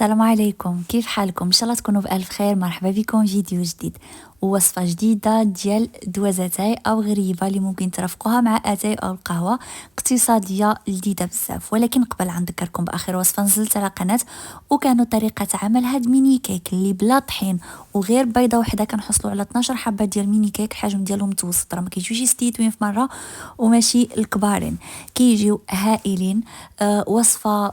السلام عليكم، كيف حالكم؟ ان شاء الله تكونوا بألف خير. مرحبا بكم في فيديو جديد ووصفة جديدة ديال دوازاتاي او غريبة اللي ممكن ترافقوها مع اتاي او القهوة. اقتصادية لذيذة بزاف. ولكن قبل نذكركم باخر وصفة نزلت على قناة وكانوا طريقة عمل هاد ميني كيك اللي بلا طحين وغير بيضة وحده كنحصلوا على 12 حبة ديال ميني كيك. الحجم ديالهم متوسط، راه ما كيجيوش يستيتوين في مرة وماشي الكبارين، كيجيو هائلين. وصفة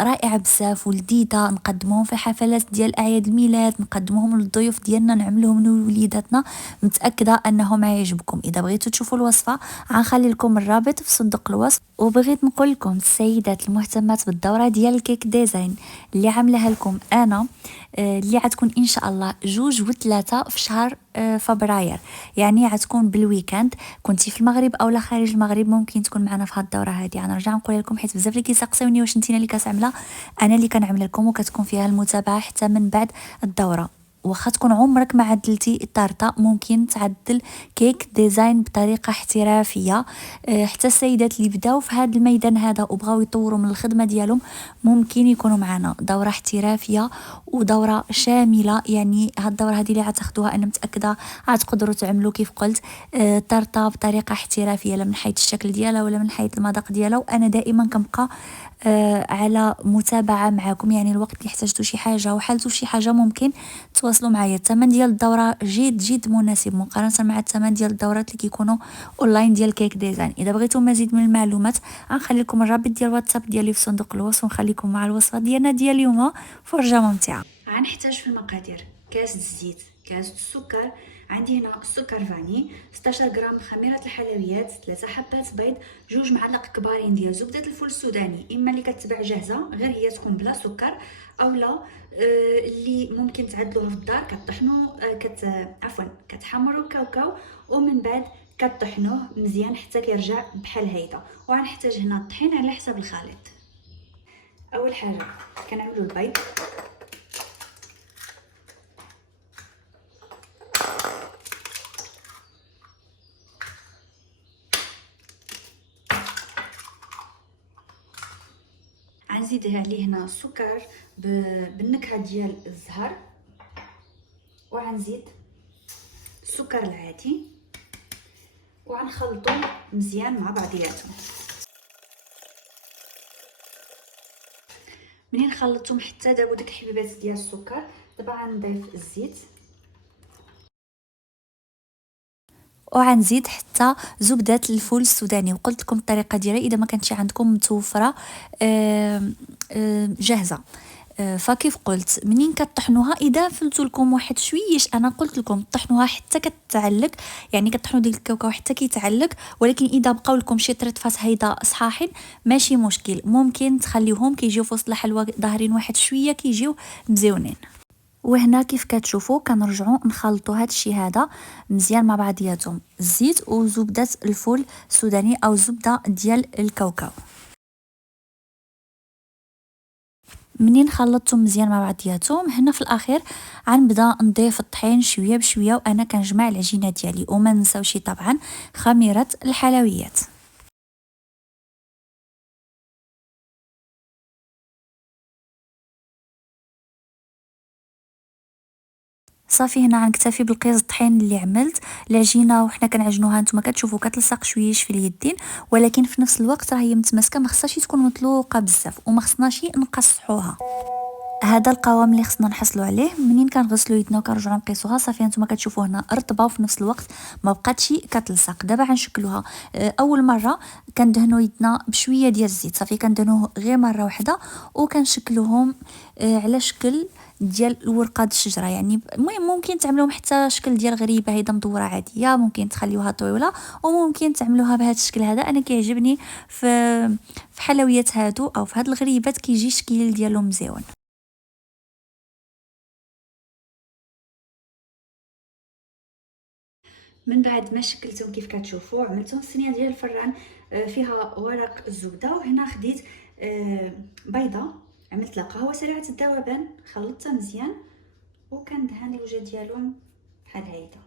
رائعة بزاف ولذيذة، نقدموهم في حفلات ديال اعياد الميلاد، نقدموهم للضيوف ديالنا، نعملوهم لوليداتنا. متاكده انهم يعجبكم. اذا بغيتوا تشوفوا الوصفه غنخلي لكم الرابط في صندوق الوصف. وبغيت نقول لكم السيدات المهتمات بالدوره ديال الكيك ديزاين اللي عاملاها لكم انا، اللي غتكون ان شاء الله 2 و3 في شهر فبراير، يعني غتكون بالويكاند. كنتي في المغرب او خارج المغرب ممكن تكون معنا في هاد الدوره هذه. غنرجع نقول لكم حيت بزاف اللي كيسقسيوني واش نتينا اللي كتعملها، انا اللي كنعمل لكم، وكتكون فيها المتابعه حتى من بعد الدوره. واخا تكون عمرك ما عدلتي الطارطه ممكن تعدل كيك ديزاين بطريقه احترافيه. حتى السيدات اللي بداو في هذا الميدان هذا وبغاو يطوروا من الخدمه ديالهم ممكن يكونوا معنا. دوره احترافيه ودوره شامله، يعني هاد الدوره هذه اللي غتاخدوها انا متاكده غتقدروا تعملوا كيف قلت طرطه بطريقه احترافيه، لا من حيث الشكل ديالها ولا من حيث المذاق ديالها. وانا دائما كنبقى على متابعه معكم، يعني الوقت اللي احتاجتوا شي حاجه وحالتوا شي حاجه ممكن تواصلوا معايا. الثمن ديال الدوره جد مناسب مقارنه مع الثمن ديال الدورات اللي كيكونوا اونلاين ديال كيك ديزاين. اذا بغيتوا مزيد من المعلومات غنخلي لكم الرابط ديال الواتساب ديالي في صندوق الوصف، ونخليكم مع الوصفه ديالنا ديال اليوم فرجه ممتعه. غنحتاج في المقادير كاس الزيت، كاس السكر، عندي هنا السكر فاني، 16 غرام خميره الحلويات، 3 حبات بيض، 2 معالق كبارين ديال زبده الفول السوداني، اما اللي كتباع جاهزه غير هي تكون بلا سكر، اولا اللي ممكن تعدلوها في الدار كطحنوا عفوا كتحمروا الكاوكاو ومن بعد كطحنوه مزيان حتى كيرجع بحال هيدا. وغنحتاج هنا الطحين على حسب الخليط. اول حاجه كنعملوا البيض، غنزيد عليه هنا السكر بالنكهه ديال الزهر، وغنزيد السكر العادي وغنخلطهم مزيان مع بعضياتهم. منين خلطتهم حتى دابو ديك الحبيبات ديال السكر، دابا غنضيف الزيت وغنزيد حتى زبده الفول السوداني. وقلت لكم الطريقه ديالها اذا ما كانتش عندكم متوفره جاهزه. فكيف قلت منين كطحنوها اذا فلتوا لكم واحد شويش، انا قلت لكم طحنوها حتى كتعلق، يعني كطحنوا ديك الكاوكاو حتى كيتعلق. ولكن اذا بقاو لكم شي طرطفات هيدا صحاحين ماشي مشكل، ممكن تخليوهم كيجيو في وسط الحلوى ظاهرين واحد شويه كيجيو مزيونين. وهنا كيف كتشوفوا كنرجعوا نخلطوا هذا الشيء هذا مزيان مع بعضياتهم، الزيت وزبده الفول السوداني او الزبده ديال الكاوكاو. منين خلطتهم مزيان مع بعضياتهم هنا في الاخير غنبدا نضيف الطحين شويه بشويه، وانا كنجمع العجينه ديالي. وما نساوش طبعا خميره الحلويات. صافي هنا غنكتفي بالقياس الطحين اللي عملت العجينه وحنا كنعجنوها. نتوما كتشوفوا كتلصق شويش في اليدين، ولكن في نفس الوقت راه هي متماسكه، ما خصهاش تكون مطلوقه بزاف وما خصناش نقصحوها. هذا القوام اللي خصنا نحصلوا عليه منين كنغسلوا يدنا وكنرجعوا نقيسوها. صافي نتوما كتشوفوا هنا رطبه وفي نفس الوقت ما بقاتش كتلصق. دابا غنشكلوها. اول مره كندهنوا يدنا بشويه ديال الزيت، صافي كندهنوه غير مره واحده وكنشكلوهم على شكل ديال الورقه د الشجره. يعني المهم ممكن تعملوهم حتى شكل ديال غريبه هيدا مدوره عاديه، ممكن تخليوها طويله وممكن تعملوها بهذا الشكل هذا. انا كيعجبني في حلويات هادو او في هاد الغريبات كيجي الشكل ديالهم مزيون. من بعد ما شكلتهم كيف كتشوفوا عملتهم في صينيه ديال الفران فيها ورق الزبده، وهنا خديت بيضه، عملت لها قهوه سريعه الذوبان، خلطتها مزيان وكندهن الوجه ديالهم بحال هيدا.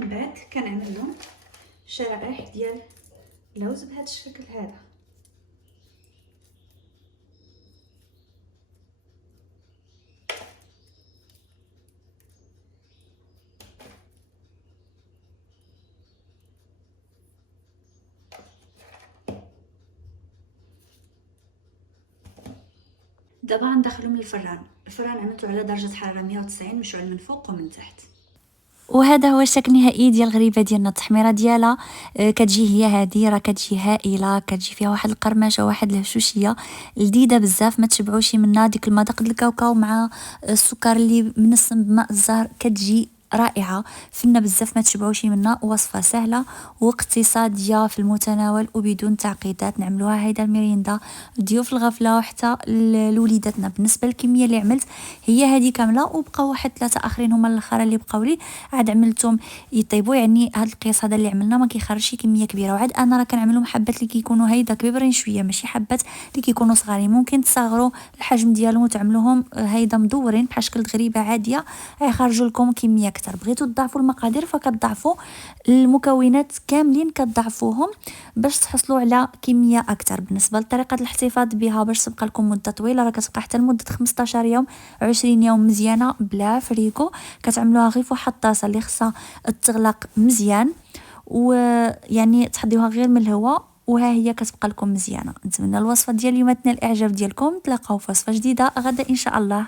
ومن بعد كنعمل لهم شرائح ديال اللوز بهذا الشكل هذا. دابا غندخلهم للفران. الفران عملته على درجه حراره 190 مشعل من فوق ومن تحت. وهذا هو الشكل النهائي ديال الغريبه ديالنا. التحميره ديالها كتجي هي هذه، راه كتجي هائله، كتجي فيها واحد القرمشه واحد الهشوشيه لذيذه بزاف، ما تشبعوش منها. ديك المذاق ديال الكاوكاو مع السكر اللي منسم بماء الزهر كتجي رائعه فينا بزاف، ما تشبعوش منها. وصفه سهله واقتصاديه في المتناول وبدون تعقيدات. نعملوها هيدا الميريندا ضيوف الغفله وحتى لوليداتنا. بالنسبه للكميه اللي عملت هي هذه كامله، وبقاو واحد 3 اخرين هما الاخرين اللي بقاو لي عاد عملتهم يطيبوا. يعني هذا القياس هذا اللي عملنا ما كيخرجش كميه كبيره. وعاد انا راه كنعملهم حبات اللي كيكونوا هيدا كبيرين شويه، ماشي حبات اللي كيكونوا صغارين. ممكن تصغروا الحجم ديالهم وتعملوهم هيدا مدورين بحال شكل غريبه عاديه، غيخرجوا لكم كميه اكثر. بغيتوا تضاعفوا المقادير فكتضاعفوا المكونات كاملين، كتضاعفوهم باش تحصلوا على كميه اكثر. بالنسبه لطريقه الاحتفاظ بها باش تبقى لكم مده طويله، راه كتبقى حتى لمده 15 يوم 20 يوم مزيانه بلا فريكو. كتعملوها غير في واحد الطاسه اللي خصها تغلق مزيان، ويعني تحضيوها غير من الهواء وها هي كتبقى لكم مزيانه. نتمنى الوصفه ديال اليوم تنال الاعجاب ديالكم. تلاقاو في وصفه جديده غدا ان شاء الله.